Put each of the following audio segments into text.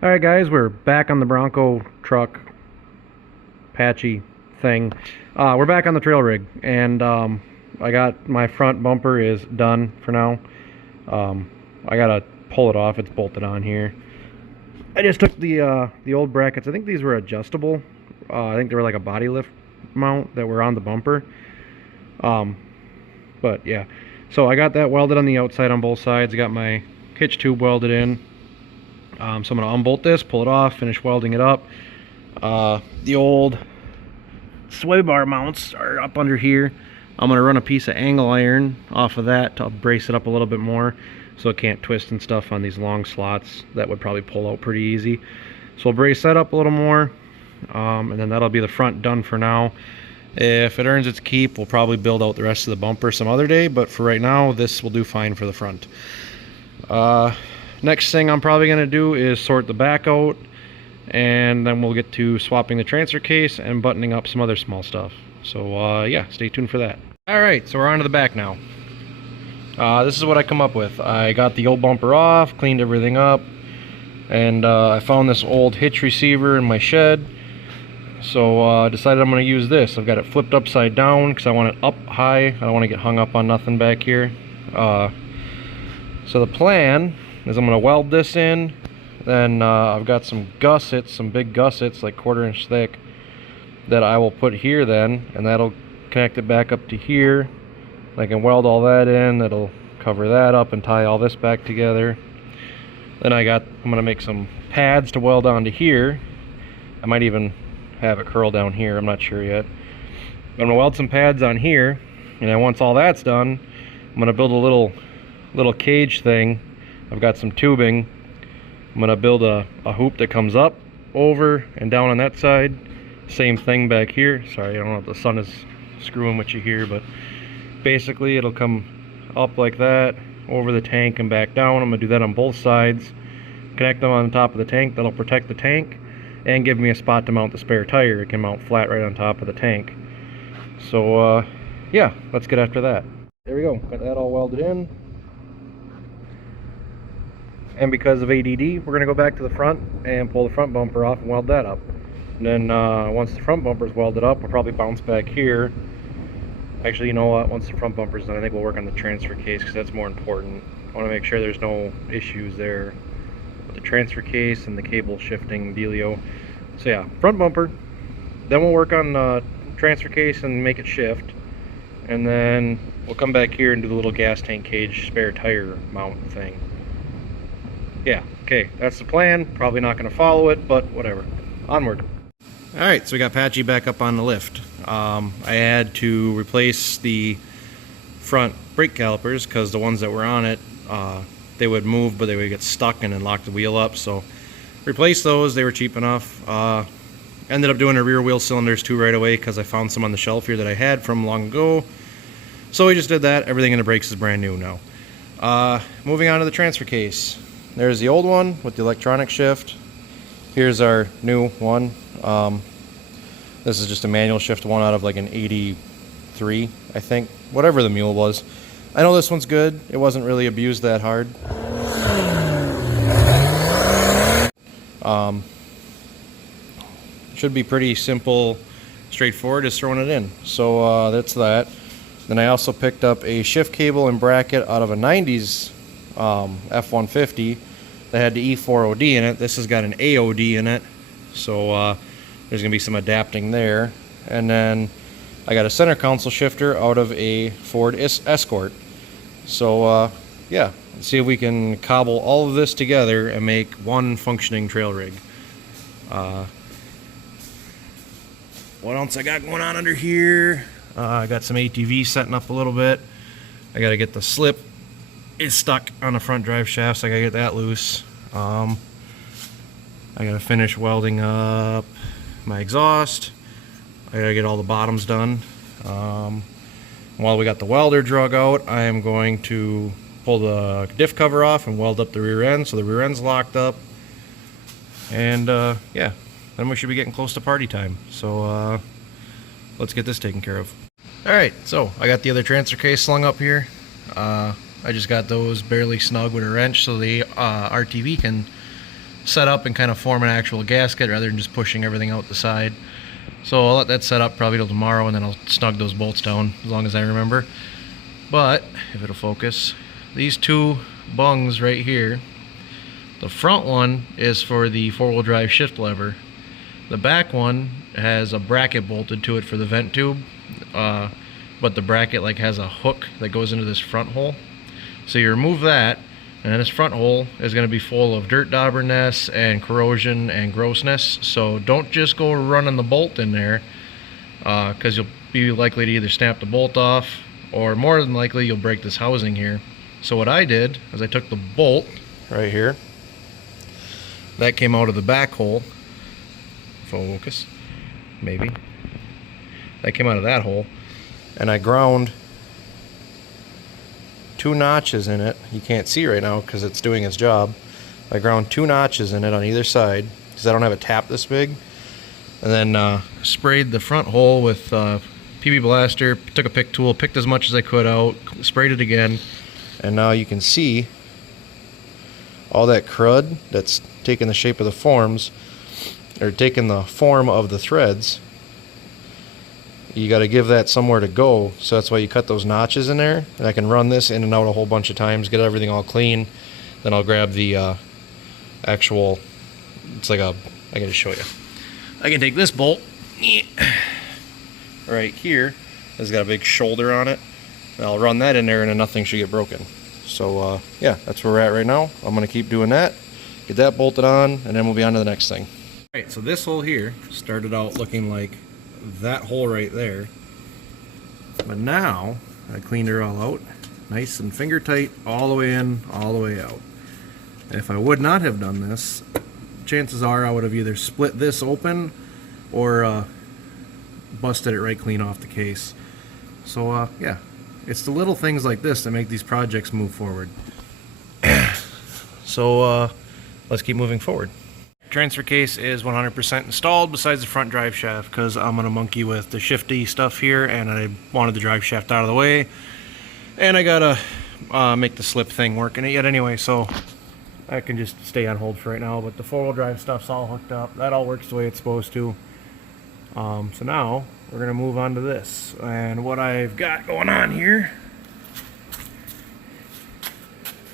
Alright guys, we're back on the Bronco truck, patchy thing. We're back on the trail rig, and I got my front bumper is done for now. I gotta pull it off, it's bolted on here. I just took the old brackets, I think these were adjustable. I think they were like a body lift mount that were on the bumper. But yeah, so I got that welded on the outside on both sides, got my hitch tube welded in. So I'm going to unbolt this, pull it off, finish welding it up. The old sway bar mounts are up under here. I'm going to run a piece of angle iron off of that to brace it up a little bit more so it can't twist and stuff on these long slots that would probably pull out pretty easy. So we'll brace that up a little more, and then that'll be the front done for now. If it earns its keep, we'll probably build out the rest of the bumper some other day, but for right now, this will do fine for the front. Next thing I'm probably going to do is sort the back out, and then we'll get to swapping the transfer case and buttoning up some other small stuff. So yeah, stay tuned for that. Alright, so we're on to the back now. This is what I come up with. I got the old bumper off, cleaned everything up, and I found this old hitch receiver in my shed. So I decided I'm going to use this. I've got it flipped upside down because I want it up high. I don't want to get hung up on nothing back here. So the plan is I'm going to weld this in, then I've got some gussets, some big gussets like 1/4 inch thick that I will put here then, and that'll connect it back up to here. I can weld all that in, that'll cover that up and tie all this back together. Then I'm going to make some pads to weld onto here. I might even have it curl down here, I'm not sure yet. I'm going to weld some pads on here, and then once all that's done, I'm going to build a little cage thing. I've got some tubing. I'm going to build a hoop that comes up, over, and down on that side. Same thing back here. Sorry, I don't know if the sun is screwing with you here, but basically it'll come up like that, over the tank and back down. I'm going to do that on both sides. Connect them on the top of the tank. That'll protect the tank and give me a spot to mount the spare tire. It can mount flat right on top of the tank. So yeah, let's get after that. There we go. Got that all welded in. And because of ADD, we're going to go back to the front and pull the front bumper off and weld that up. And then once the front bumper is welded up, we'll probably bounce back here. Actually, you know what? Once the front bumper is done, I think we'll work on the transfer case because that's more important. I want to make sure there's no issues there with the transfer case and the cable shifting dealio. So yeah, front bumper. Then we'll work on the transfer case and make it shift. And then we'll come back here and do the little gas tank cage spare tire mount thing. Yeah, okay, that's the plan. Probably not going to follow it, but whatever. Onward. Alright, so we got Patchy back up on the lift. I had to replace the front brake calipers because the ones that were on it, they would move, but they would get stuck and then lock the wheel up. So replaced those. They were cheap enough. Ended up doing the rear wheel cylinders too right away because I found some on the shelf here that I had from long ago. So we just did that. Everything in the brakes is brand new now. Moving on to the transfer case. There's the old one with the electronic shift. Here's our new one. This is just a manual shift one out of like an 83, I think. Whatever the mule was. I know this one's good. It wasn't really abused that hard. Should be pretty simple, straightforward, just throwing it in. So that's that. Then I also picked up a shift cable and bracket out of a 90s F-150 that had the E4OD in it. This has got an AOD in it, so there's going to be some adapting there. And then I got a center console shifter out of a Ford Escort. So yeah, let's see if we can cobble all of this together and make one functioning trail rig. What else I got going on under here? I got some ATV setting up a little bit. I got to get the slip. It's stuck on the front drive shaft, so I gotta get that loose. I gotta finish welding up my exhaust. I gotta get all the bottoms done. While we got the welder drug out, I am going to pull the diff cover off and weld up the rear end so the rear end's locked up. And yeah, then we should be getting close to party time. So let's get this taken care of. Alright, so I got the other transfer case slung up here. I just got those barely snug with a wrench so the RTV can set up and kind of form an actual gasket rather than just pushing everything out the side. So I'll let that set up probably till tomorrow, and then I'll snug those bolts down as long as I remember. But if it'll focus, these two bungs right here, the front one is for the four-wheel drive shift lever. The back one has a bracket bolted to it for the vent tube, but the bracket like has a hook that goes into this front hole. So you remove that, and then this front hole is going to be full of dirt dauberness and corrosion and grossness. So don't just go running the bolt in there, because you'll be likely to either snap the bolt off, or more than likely you'll break this housing here. So what I did is I took the bolt right here that came out of the back hole. Focus, maybe. That came out of that hole, and I ground 2 notches in it. You can't see right now because it's doing its job. I ground 2 notches in it on either side because I don't have a tap this big, and then sprayed the front hole with PB Blaster. Took a pick tool, picked as much as I could out, sprayed it again, and now you can see all that crud that's taking the shape of the forms, or taking the form of the threads. You got to give that somewhere to go, so that's why you cut those notches in there. And I can run this in and out a whole bunch of times, get everything all clean. Then I'll grab the actual, it's like a, I gotta show you. I can take this bolt right here, it's got a big shoulder on it, and I'll run that in there and then nothing should get broken. So yeah, that's where we're at right now. I'm gonna keep doing that, get that bolted on, and then we'll be on to the next thing. Alright, so this hole here started out looking like that hole right there, but now I cleaned her all out nice and finger tight, all the way in, all the way out. And if I would not have done this, chances are I would have either split this open or busted it right clean off the case. So yeah, it's the little things like this that make these projects move forward. So let's keep moving forward. Transfer case is 100% installed besides the front drive shaft, because I'm gonna monkey with the shifty stuff here, and I wanted the drive shaft out of the way, and I gotta make the slip thing work in it yet anyway, so I can just stay on hold for right now. But the four-wheel drive stuff's all hooked up, that all works the way it's supposed to. So now we're gonna move on to this, and what I've got going on here,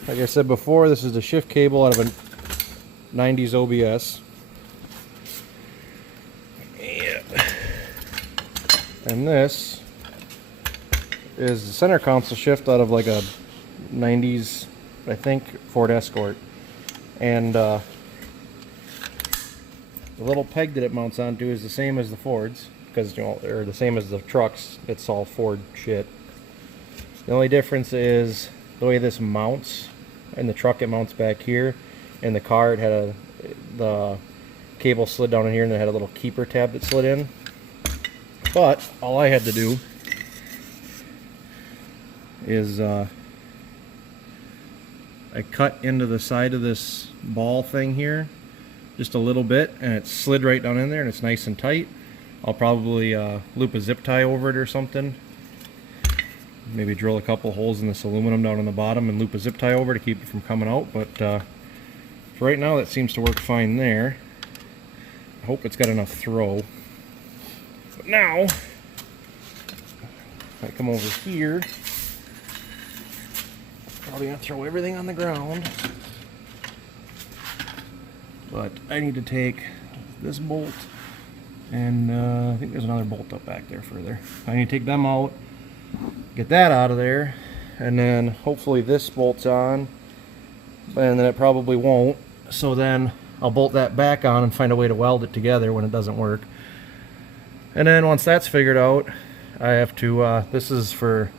like I said before, this is the shift cable out of a 90s OBS. Yeah. And this is the center console shift out of like a 90s, I think, Ford Escort. And the little peg that it mounts onto is the same as the Fords, because, you know, or the same as the trucks. It's all Ford shit. The only difference is the way this mounts. In the truck it mounts back here. In the car it had the cable slid down in here, and it had a little keeper tab that slid in. But all I had to do is I cut into the side of this ball thing here just a little bit, and it slid right down in there, and it's nice and tight. I'll probably loop a zip tie over it or something. Maybe drill a couple holes in this aluminum down on the bottom and loop a zip tie over to keep it from coming out. But for right now, that seems to work fine there. I hope it's got enough throw. But now, if I come over here, probably gonna throw everything on the ground. But I need to take this bolt, and I think there's another bolt up back there further. I need to take them out, get that out of there, and then hopefully this bolts on, and then it probably won't. So then I'll bolt that back on and find a way to weld it together when it doesn't work. And then once that's figured out, I have to, this is for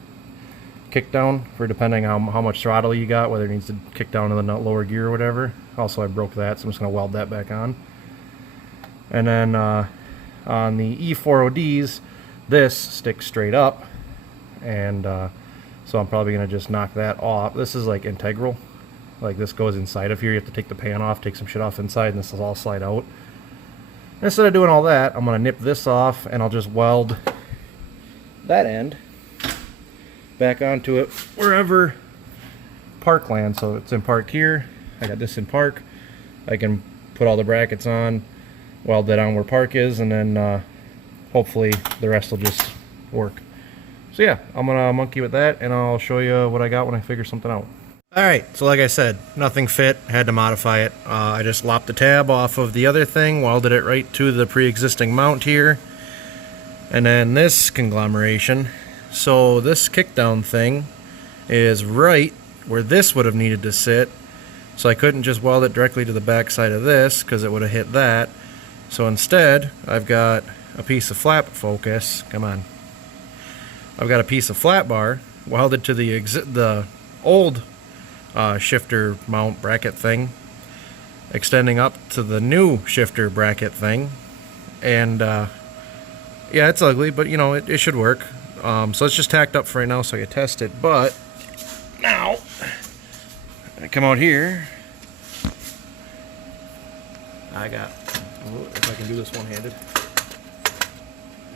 kick down, for depending on how much throttle you got, whether it needs to kick down to the lower gear or whatever. Also, I broke that, so I'm just going to weld that back on. And then on the E4ODs, this sticks straight up, and so I'm probably going to just knock that off. This is like integral. Like, this goes inside of here. You have to take the pan off, take some shit off inside, and this will all slide out. Instead of doing all that, I'm going to nip this off, and I'll just weld that end back onto it wherever park lands. So it's in park here. I got this in park. I can put all the brackets on, weld that on where park is, and then hopefully the rest will just work. So yeah, I'm gonna monkey with that, and I'll show you what I got when I figure something out. Alright, so like I said, nothing fit, had to modify it. I just lopped the tab off of the other thing, welded it right to the pre-existing mount here, and then this conglomeration. So this kickdown thing is right where this would have needed to sit, so I couldn't just weld it directly to the back side of this because it would have hit that. So instead, I've got a piece of flat focus. Come on. I've got a piece of flat bar welded to the old shifter mount bracket thing, extending up to the new shifter bracket thing, and yeah, it's ugly, but you know, it should work. So it's just tacked up for right now so I can test it. But now I come out here, I got, if I can do this one-handed,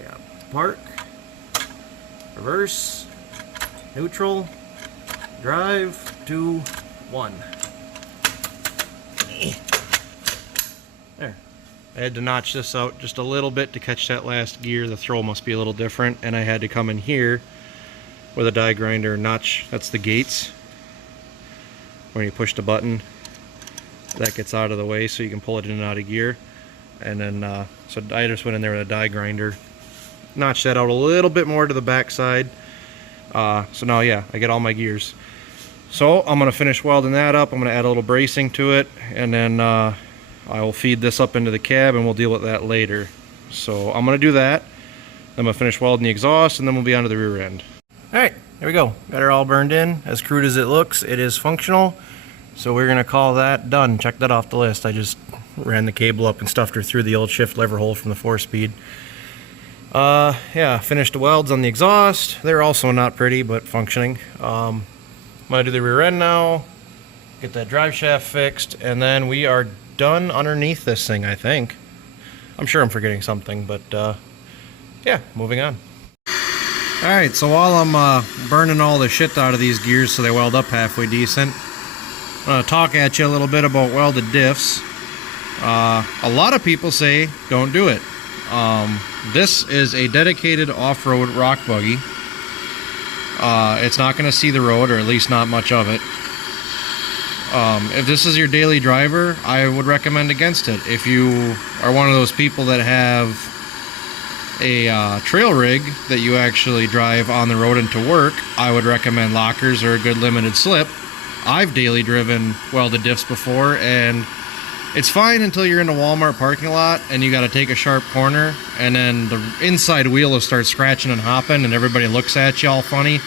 yeah, park, reverse, neutral, drive, 2, 1. There. I had to notch this out just a little bit to catch that last gear. The throw must be a little different, and I had to come in here with a die grinder notch. That's the gates. When you push the button, that gets out of the way so you can pull it in and out of gear. And then, so I just went in there with a die grinder, notched that out a little bit more to the back side. So now, yeah, I get all my gears. So I'm going to finish welding that up. I'm going to add a little bracing to it, and then I will feed this up into the cab, and we'll deal with that later. So I'm going to do that. I'm going to finish welding the exhaust, and then we'll be on to the rear end. Alright, there we go. Got her all burned in. As crude as it looks, it is functional. So we're going to call that done. Check that off the list. I just ran the cable up and stuffed her through the old shift lever hole from the 4-speed. Yeah, finished the welds on the exhaust. They're also not pretty, but functioning. I'm going to do the rear end now, get that drive shaft fixed, and then we are done underneath this thing, I think. I'm sure I'm forgetting something, but yeah, moving on. Alright, so while I'm burning all the shit out of these gears so they weld up halfway decent, I'm going to talk at you a little bit about welded diffs. A lot of people say don't do it. This is a dedicated off-road rock buggy. It's not going to see the road, or at least not much of it. If this is your daily driver, I would recommend against it. If you are one of those people that have a trail rig that you actually drive on the road into work, I would recommend lockers or a good limited slip. I've daily driven welded diffs before, and it's fine until you're in a Walmart parking lot and you got to take a sharp corner, and then the inside wheel will start scratching and hopping, and everybody looks at you all funny.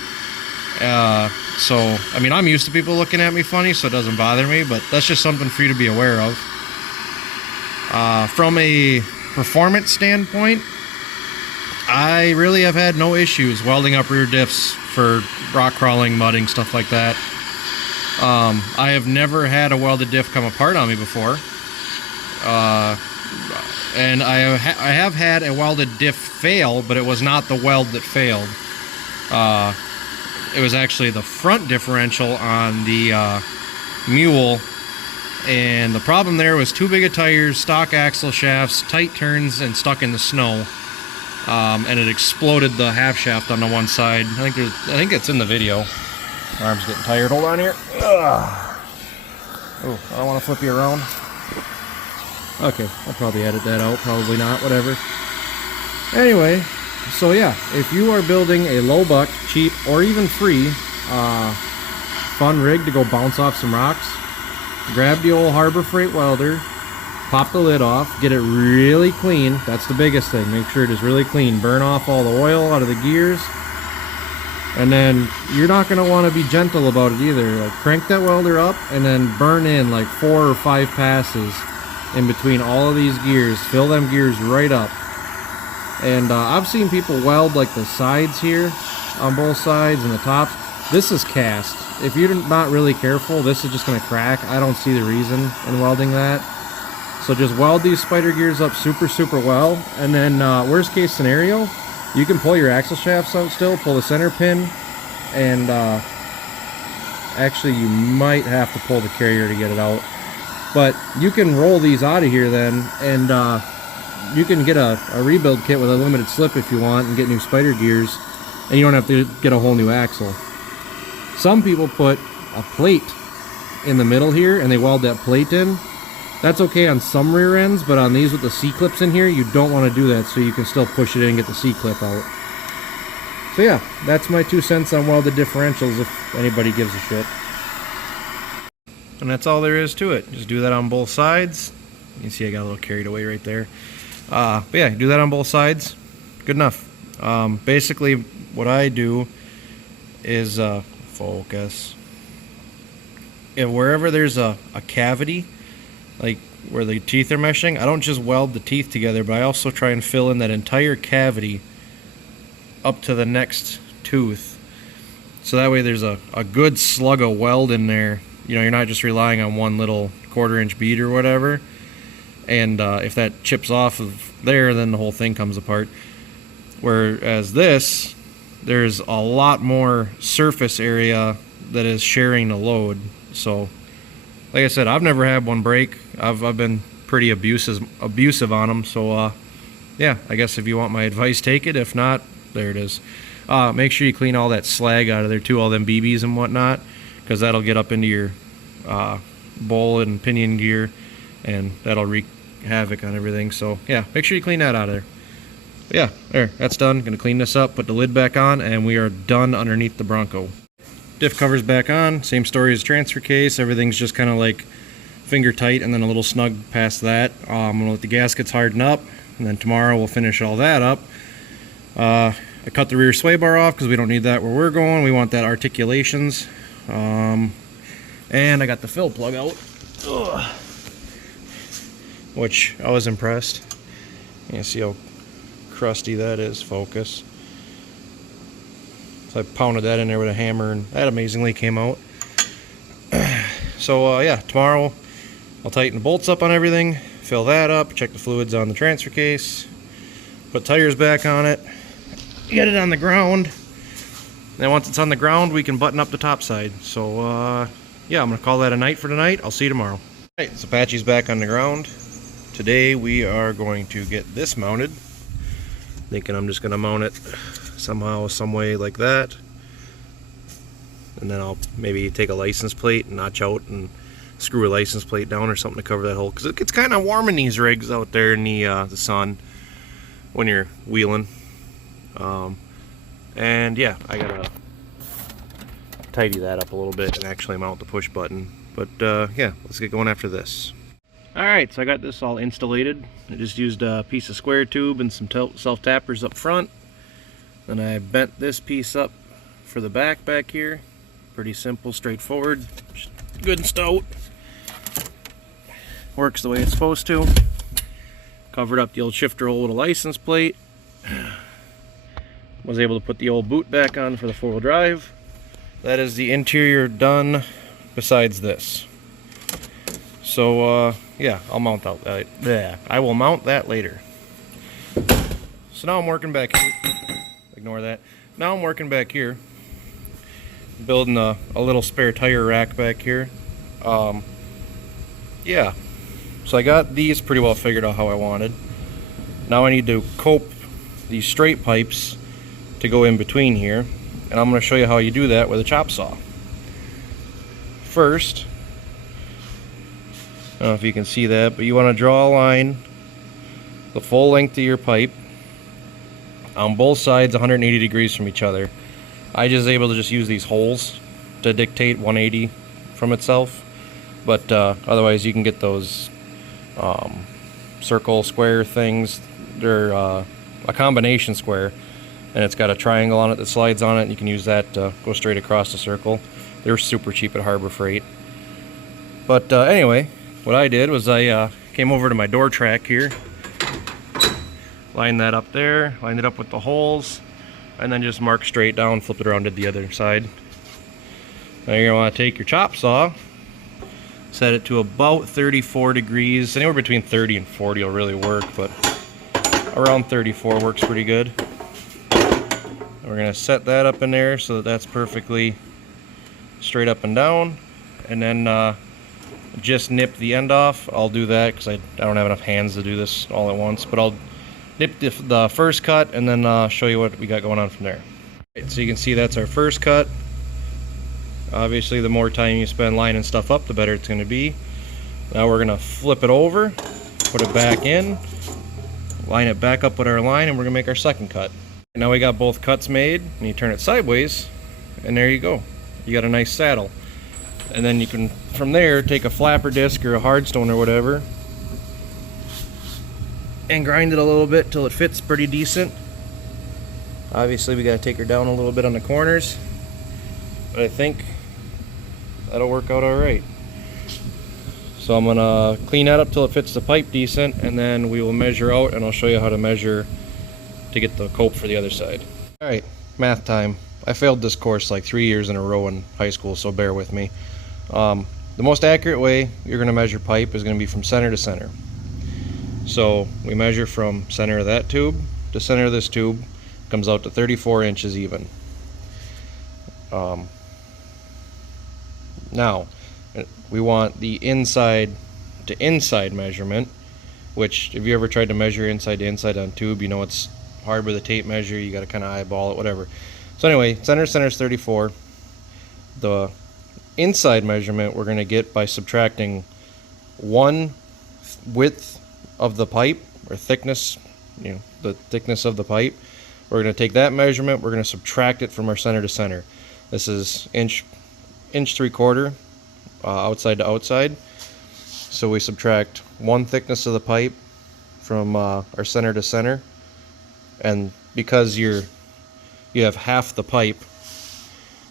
So, I mean, I'm used to people looking at me funny, so it doesn't bother me, but that's just something for you to be aware of. From a performance standpoint, I really have had no issues welding up rear diffs for rock crawling, mudding, stuff like that. I have never had a welded diff come apart on me before. And I have had a welded diff fail, but it was not the weld that failed. It was actually the front differential on the Mule, and the problem there was too big of tires, stock axle shafts, tight turns, and stuck in the snow. And it exploded the half shaft on the one side. I think it's in the video. My arm's getting tired. Hold on here. Oh, I don't want to flip you around. Okay, I'll probably edit that out. Probably not. Whatever. Anyway, so yeah, if you are building a low buck, cheap, or even free fun rig to go bounce off some rocks, grab the old Harbor Freight welder, pop the lid off, get it really clean. That's the biggest thing. Make sure it is really clean. Burn off all the oil out of the gears. And then you're not going to want to be gentle about it either. Like, crank that welder up and then burn in like 4 or 5 passes in between all of these gears. Fill them gears right up. And I've seen people weld like the sides here on both sides and the tops. This is cast. If you're not really careful, this is just going to crack. I don't see the reason in welding that. So just weld these spider gears up super well. And then worst case scenario, you can pull your axle shafts out still, pull the center pin, and actually you might have to pull the carrier to get it out. But you can roll these out of here then, and you can get a rebuild kit with a limited slip if you want and get new spider gears, and you don't have to get a whole new axle. Some people put a plate in the middle here and they weld that plate in. That's okay on some rear ends, but on these with the C-clips in here, you don't want to do that, so you can still push it in and get the C-clip out. So yeah, that's my 2 cents on welded differentials if anybody gives a shit. And that's all there is to it. Just do that on both sides. You can see I got a little carried away right there. But yeah, do that on both sides. Good enough. Basically, what I do is focus. If wherever there's a cavity, like where the teeth are meshing, I don't just weld the teeth together, but I also try and fill in that entire cavity up to the next tooth. So that way there's a good slug of weld in there. You know, you're not just relying on one little 1/4 inch bead or whatever. And if that chips off of there, then the whole thing comes apart. Whereas this, there's a lot more surface area that is sharing the load. So like I said, I've never had one break. I've been pretty abusive on them. So yeah, I guess if you want my advice, take it. If not, there it is. Make sure you clean all that slag out of there too, all them BBs and whatnot, because that'll get up into your bowl and pinion gear, and that'll wreak havoc on everything. So yeah, make sure you clean that out of there. But yeah, there, that's done. Gonna clean this up, put the lid back on, and we are done underneath the Bronco. Diff cover's back on, same story as transfer case. Everything's just kind of like finger tight and then a little snug past that. I'm gonna let the gaskets harden up, and then tomorrow we'll finish all that up. I cut the rear sway bar off because we don't need that where we're going. We want that articulations. And I got the fill plug out. Ugh. Which I was impressed. You can see how crusty that is, focus. So I pounded that in there with a hammer, and that amazingly came out. So yeah, tomorrow I'll tighten the bolts up on everything, fill that up, check the fluids on the transfer case, put tires back on it, get it on the ground. Then once it's on the ground, we can button up the top side. So yeah, I'm gonna call that a night for tonight. I'll see you tomorrow. Alright, so Apache's back on the ground. Today we are going to get this mounted. Thinking I'm just gonna mount it somehow, some way like that. And then I'll maybe take a license plate and notch out and screw a license plate down or something to cover that hole. Because it gets kind of warm in these rigs out there in the sun when you're wheeling. And yeah, I gotta tidy that up a little bit and actually mount the push button. But yeah, let's get going after this. Alright, so I got this all installated. I just used a piece of square tube and some self-tappers up front. Then I bent this piece up for the back here. Pretty simple, straightforward, just good and stout. Works the way it's supposed to. Covered up the old shifter hole with a license plate. Was able to put the old boot back on for the 4-wheel drive. That is the interior done besides this. So yeah, I'll mount that. Yeah, I will mount that later. So now I'm working back here. Ignore that. Now I'm working back here, building a little spare tire rack back here. Yeah, so I got these pretty well figured out how I wanted. Now I need to cope these straight pipes to go in between here, and I'm going to show you how you do that with a chop saw. First, I don't know if you can see that, but you want to draw a line the full length of your pipe on both sides 180 degrees from each other. I just able to just use these holes to dictate 180 from itself, but otherwise you can get those circle square things. They're a combination square, and it's got a triangle on it that slides on it, and you can use that to go straight across the circle. They're super cheap at Harbor Freight. But anyway, what I did was I came over to my door track here, lined that up there, lined it up with the holes, and then just mark straight down, flip it around to the other side. Now you're going to want to take your chop saw, set it to about 34 degrees, anywhere between 30 and 40 will really work, but around 34 works pretty good. We're going to set that up in there so that that's perfectly straight up and down, and then just nip the end off, I'll do that because I don't have enough hands to do this all at once. But I'll nip the first cut and then show you what we got going on from there. Right, so you can see that's our first cut. Obviously, the more time you spend lining stuff up, the better it's going to be. Now we're going to flip it over, put it back in, line it back up with our line, and we're going to make our second cut. Now we got both cuts made, and you turn it sideways, and there you go. You got a nice saddle. And then you can, from there, take a flapper disc or a hardstone or whatever, and grind it a little bit till it fits pretty decent. Obviously, we got to take her down a little bit on the corners, but I think that'll work out all right. So I'm gonna clean that up till it fits the pipe decent, and then we will measure out, and I'll show you how to measure to get the cope for the other side. All right, math time. I failed this course like 3 years in a row in high school, so bear with me. The most accurate way you're gonna measure pipe is gonna be from center to center. So we measure from center of that tube to center of this tube, comes out to 34 inches even. Now, we want the inside to inside measurement, which if you ever tried to measure inside to inside on tube, you know it's hard with a tape measure, you gotta kind of eyeball it, whatever. So anyway, center to center is 34. The inside measurement we're gonna get by subtracting one width of the pipe, or thickness, you know, the thickness of the pipe. We're gonna take that measurement, we're gonna subtract it from our center to center. This is inch 3/4 outside to outside. So we subtract one thickness of the pipe from our center to center, and because you have half the pipe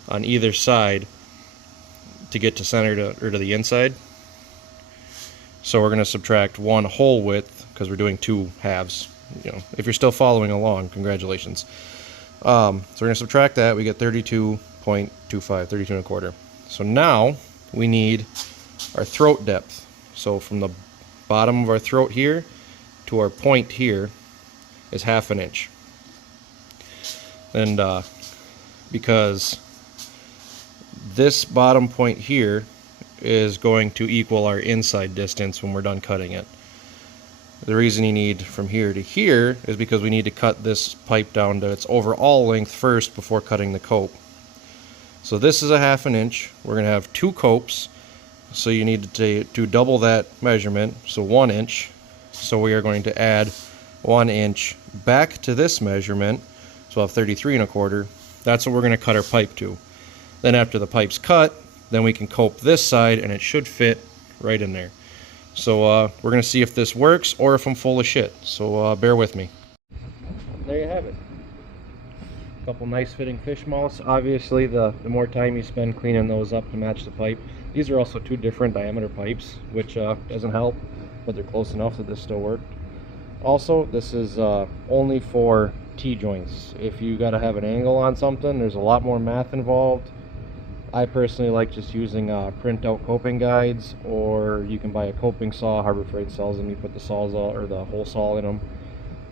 on either side to get to center to the inside, so we're going to subtract one whole width because we're doing two halves. You know, if you're still following along, congratulations. So we're going to subtract that. We get 32.25, 32 1/4. So now we need our throat depth. So from the bottom of our throat here to our point here is 1/2 inch. And because this bottom point here is going to equal our inside distance when we're done cutting it. The reason you need from here to here is because we need to cut this pipe down to its overall length first before cutting the cope. So this is a 1/2 inch. We're going to have two copes, so you need to double that measurement, so 1 inch. So we are going to add 1 inch back to this measurement, so we'll have 33 1/4. That's what we're going to cut our pipe to. Then after the pipe's cut, then we can cope this side, and it should fit right in there. So we're going to see if this works or if I'm full of shit. So bear with me. There you have it. A couple nice fitting fish mouths. Obviously, the more time you spend cleaning those up to match the pipe. These are also two different diameter pipes, which doesn't help, but they're close enough that this still worked. Also, this is only for T-joints. If you got to have an angle on something, there's a lot more math involved. I personally like just using print-out coping guides, or you can buy a coping saw. Harbor Freight sells them. You put the sawzall or the whole saw in them,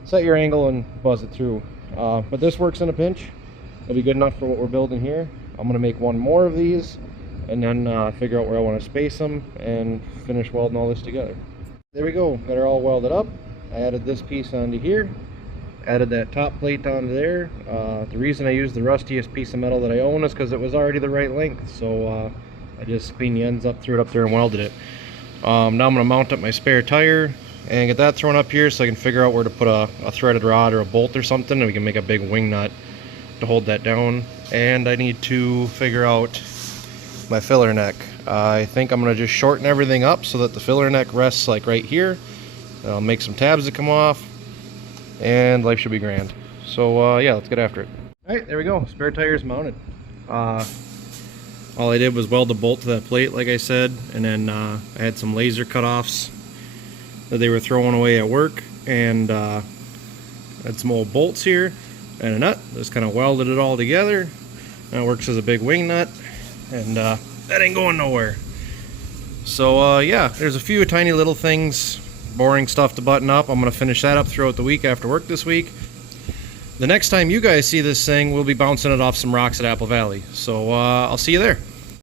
set your angle, and buzz it through. But this works in a pinch. It'll be good enough for what we're building here. I'm going to make one more of these, and then figure out where I want to space them and finish welding all this together. There we go. Got her all welded up. I added this piece onto here. Added that top plate onto there. The reason I used the rustiest piece of metal that I own is because it was already the right length. So I just cleaned the ends up, threw it up there, and welded it. Now I'm going to mount up my spare tire and get that thrown up here so I can figure out where to put a threaded rod or a bolt or something, and we can make a big wing nut to hold that down. And I need to figure out my filler neck. I think I'm going to just shorten everything up so that the filler neck rests like right here. I'll make some tabs that come off, and life should be grand. So yeah, let's get after it. Alright, there we go. Spare tire's mounted. All I did was weld a bolt to that plate, like I said, and then I had some laser cutoffs that they were throwing away at work, and had some old bolts here and a nut. Just kind of welded it all together. And it works as a big wing nut, and that ain't going nowhere. So yeah, there's a few tiny little things, boring stuff to button up. I'm going to finish that up throughout the week after work this week. The next time you guys see this thing, we'll be bouncing it off some rocks at Apple Valley. So I'll see you there.